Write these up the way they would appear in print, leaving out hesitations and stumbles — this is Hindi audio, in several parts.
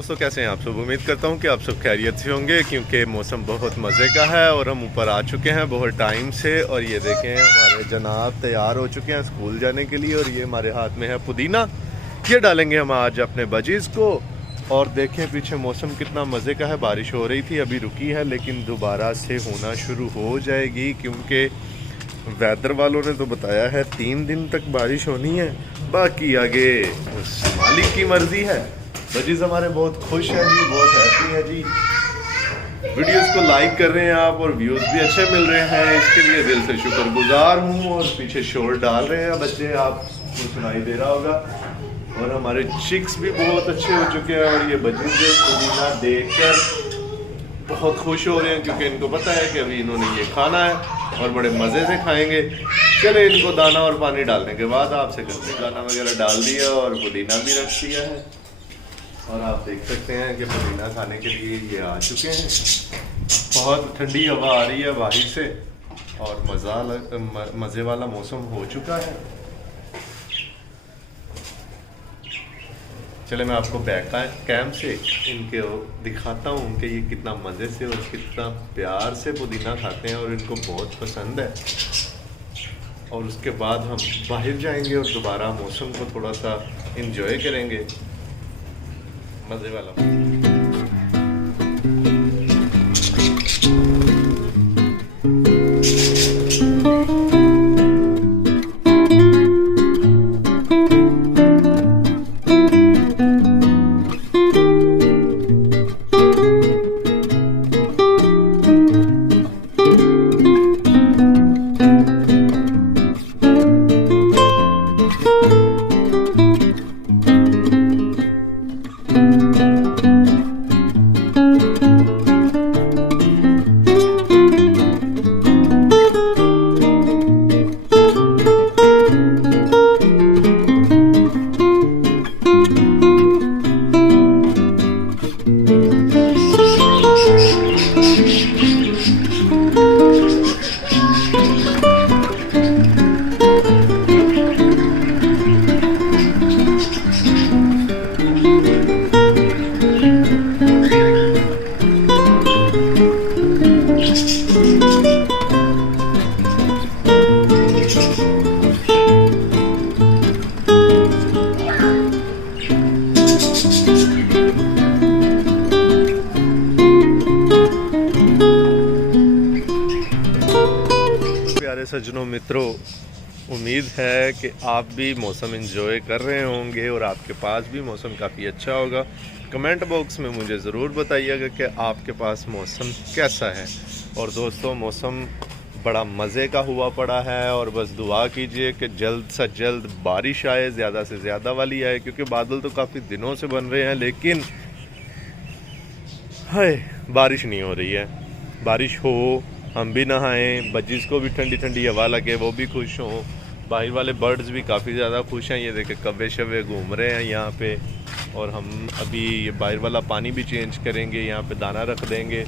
दोस्तों, कैसे हैं आप सब। उम्मीद करता हूं कि आप सब खैरियत से होंगे, क्योंकि मौसम बहुत मज़े का है और हम ऊपर आ चुके हैं बहुत टाइम से। और ये देखें, हमारे जनाब तैयार हो चुके हैं स्कूल जाने के लिए। और ये हमारे हाथ में है पुदीना, ये डालेंगे हम आज अपने बजीज़ को। और देखें पीछे मौसम कितना मज़े का है। बारिश हो रही थी, अभी रुकी है, लेकिन दोबारा से होना शुरू हो जाएगी, क्योंकि वेदर वालों ने तो बताया है 3 दिन तक बारिश होनी है। बाकी आगे उस मालिक की मर्जी है। बजीज़ हमारे बहुत खुश हैं जी, बहुत हैप्पी है जी। वीडियोस को लाइक कर रहे हैं आप और व्यूज़ भी अच्छे मिल रहे हैं, इसके लिए दिल से शुक्रगुजार हूँ। और पीछे शोर डाल रहे हैं बच्चे, आपको सुनाई दे रहा होगा। और हमारे चिक्स भी बहुत अच्छे हो चुके हैं। और ये बजीज़ पुदीना देखकर बहुत खुश हो रहे हैं, क्योंकि इनको पता है कि अभी इन्होंने ये खाना है और बड़े मज़े से खाएंगे। चले इनको दाना और पानी डालने के बाद आपसे करते हैं। दाना वगैरह डाल दिया और पुदीना भी रख दिया है। और आप देख सकते हैं कि पुदीना खाने के लिए ये आ चुके हैं। बहुत ठंडी हवा आ रही है बाहर से और मज़े वाला मौसम हो चुका है। चले मैं आपको बैक कैम से इनके दिखाता हूँ कि ये कितना मज़े से और कितना प्यार से पुदीना खाते हैं और इनको बहुत पसंद है। और उसके बाद हम बाहर जाएंगे और दोबारा मौसम को थोड़ा सा एंजॉय करेंगे, मज़े वाला। सज्जनों मित्रों, उम्मीद है कि आप भी मौसम एंजॉय कर रहे होंगे और आपके पास भी मौसम काफ़ी अच्छा होगा। कमेंट बॉक्स में मुझे ज़रूर बताइएगा कि आपके पास मौसम कैसा है। और दोस्तों, मौसम बड़ा मज़े का हुआ पड़ा है और बस दुआ कीजिए कि जल्द से जल्द बारिश आए, ज़्यादा से ज़्यादा वाली आए, क्योंकि बादल तो काफ़ी दिनों से बन रहे हैं, लेकिन हाय बारिश नहीं हो रही है। बारिश हो, हम भी नहाएं, बजीज़ को भी ठंडी ठंडी हवा लगे, वो भी खुश हों। बाहर वाले बर्ड्स भी काफ़ी ज़्यादा खुश हैं। ये देखें कव्वे शव्वे घूम रहे हैं यहाँ पे। और हम अभी ये बाहर वाला पानी भी चेंज करेंगे, यहाँ पे दाना रख देंगे।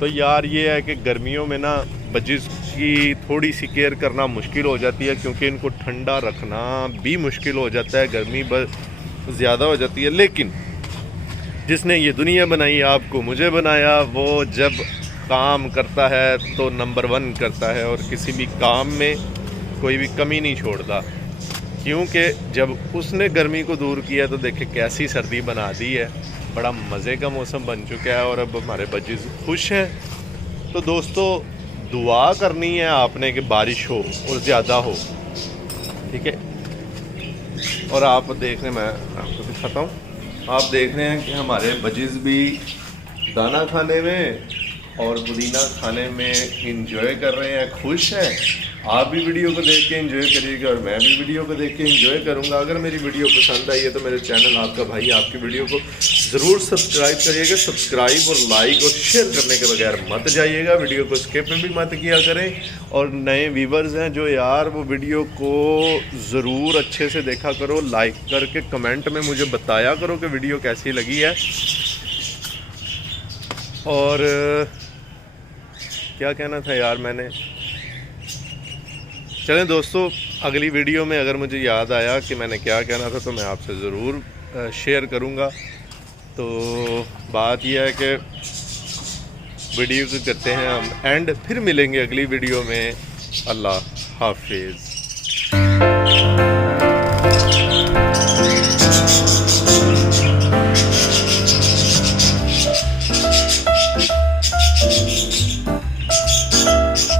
तो यार ये है कि गर्मियों में ना बजीज़ की थोड़ी सी केयर करना मुश्किल हो जाती है, क्योंकि इनको ठंडा रखना भी मुश्किल हो जाता है, गर्मी ज़्यादा हो जाती है। लेकिन जिसने ये दुनिया बनाई, आपको मुझे बनाया, वो जब काम करता है तो नंबर 1 करता है और किसी भी काम में कोई भी कमी नहीं छोड़ता। क्योंकि जब उसने गर्मी को दूर किया तो देखे कैसी सर्दी बना दी है। बड़ा मज़े का मौसम बन चुका है और अब हमारे बच्चे खुश हैं। तो दोस्तों, दुआ करनी है आपने कि बारिश हो और ज़्यादा हो, ठीक है। और आप देख रहे, मैं आपको दिखाता हूँ, आप देख रहे हैं कि हमारे बजीज़ भी दाना खाने में और पुदीना खाने में इंजॉय कर रहे हैं, खुश हैं। आप भी वीडियो को देख के एंजॉय करिएगा और मैं भी वीडियो को देख के एंजॉय करूंगा। अगर मेरी वीडियो पसंद आई है तो मेरे चैनल आपका भाई आपकी वीडियो को ज़रूर सब्सक्राइब करिएगा। सब्सक्राइब और लाइक और शेयर करने के बगैर मत जाइएगा। वीडियो को स्किप भी मत किया करें। और नए व्यूवर्स हैं जो यार, वो वीडियो को ज़रूर अच्छे से देखा करो, लाइक करके कमेंट में मुझे बताया करो कि वीडियो कैसी लगी है। और क्या कहना था यार मैंने। चलें दोस्तों, अगली वीडियो में अगर मुझे याद आया कि मैंने क्या कहना था तो मैं आपसे ज़रूर शेयर करूँगा। तो बात यह है कि वीडियो को करते हैं हम एंड, फिर मिलेंगे अगली वीडियो में। अल्लाह हाफिज़।